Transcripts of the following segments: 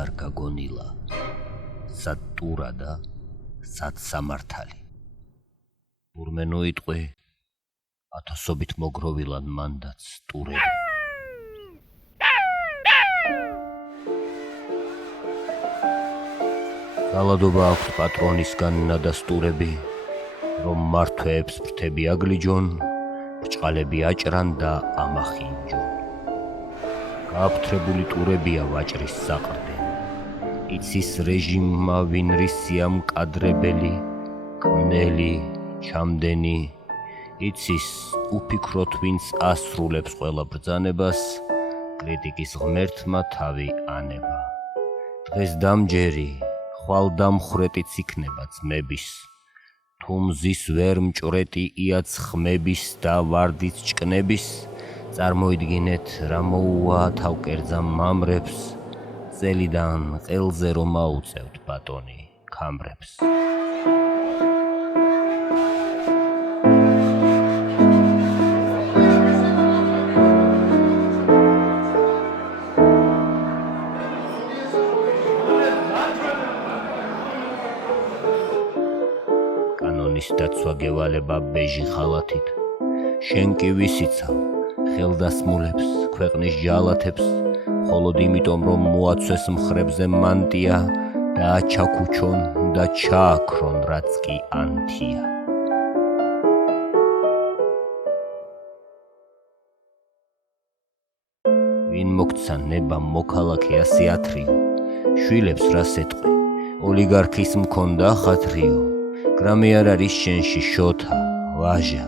არ გაგონილა, სად ტურა და სად სამართალი. თურმე ნოიტყვი, ათასობით მოგროვილან მანდაც ტურები. ძალადობა აქვთ პატრონისგან ნადასტურები, რომ მართვეებს ფრთები აგლიჯონ, ბრჭყალები აჭრან და ამახინჯონ. გააფთრებული ტურებია ვაჭრის საყრდენ, იცის რეჟიმმა ვინ რისია მკადრებელი, კმნელი, ჩამდენი, იცის უფიქროთ ვინც ასრულებს ყველა ბრძანებას, კრიტიკის ღმერთმა თავი ანება. დღეს დამჯერი, ხვალ დამხრეტიც იქნება ძმების, თუ მზის ვერ მჭვრეტი იაც ხმების და ვარდიც ჭკნების, წარმოიდგინეთ რა მოუვა თავკერძა მამრებს, წელიდან ყელზე რომ აუწევთ ბატონი ქამრებს. კანონის დაცვა გევალება ბეჟი ხალათით, შენ კი ვისიცავ ხელდასმულებს, ქვეყნის ჯალათებს, მხოლოდ იმიტომ რომ მოაცვეს მხრებზე მანტია და ჩაქუჩონ და ჩააქრონ რაც კი ანთია. ვინ მოგცა ნება მოქალაქე ასე ათრიო, შვილებს რას ეტყვი, ოლიგარქის მქონდა ხათრიო, გრამე არ არის შენში შოთა, ვაჟა,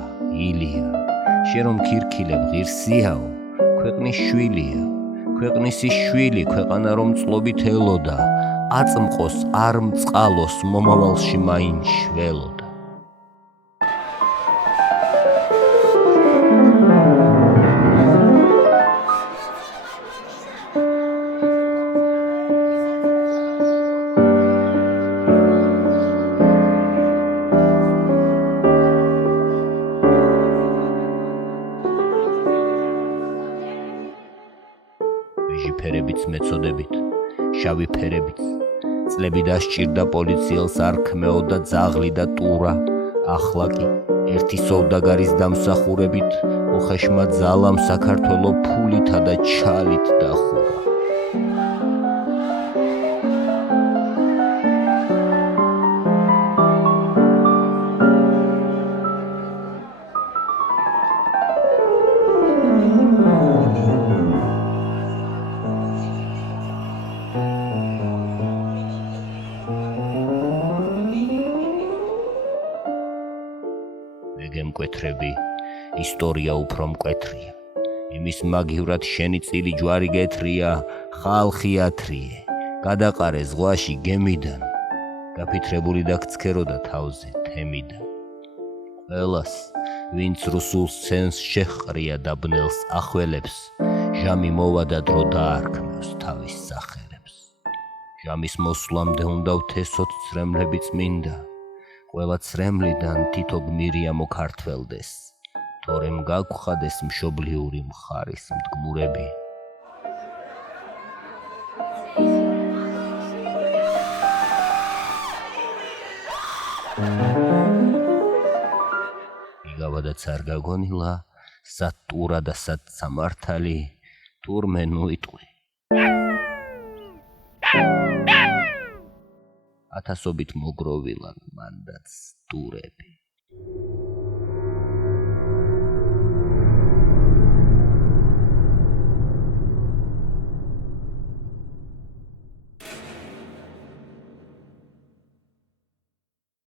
ილია, შენ რომ ქირქილებ ღირსიაო, ქვეყნის შვილია, ქვეყნის ის შვილი, ქვეყანა რომ წლობით ელოდა, აწმყოს არ მწყალოს, მომავალში მაინც შველოდა. ბეჟი ფერებიც მეწოდებით, შავი ფერებიც, წლები დასჭირდა პოლიციელს არ ქმეოდა ძაღლი და ტურა, ახლა კი ერთი სოვდაგარის დამსახურებით ოხეშმა ძალამ საქართველო ფულითა და ჩალით დახურა. მკვეთრები, ისტორია უფრო მკვეთრია, იმის მაგივრად შენი წილი ჯვარი გეთრია, ხალხი ათრიე, გადაყარე ზღვაში გემიდან, გაფითრებული და გცქეროდა თავზე თემიდან. ყველას, ვინც რუსულ სცენს შეჰყრია და ბნელს ახველებს, ჟამი მოვა და დრო დაარქმევს თავის სახელებს. ჟამის მოსვლამდე უნდა ვთესოთ ცრემლები წმინდა, ყველა ცრემლიდან თითო გმირია მოკართველდეს, თორემ გაგხვხადეს მშობლიური მხარის მდგმურები. იგავადაც არ გაგონილა, სად ტურა და სად სამართალი, თურმე ნოიტყვი. ათასობით მოგროვილან მანდაც ტურები.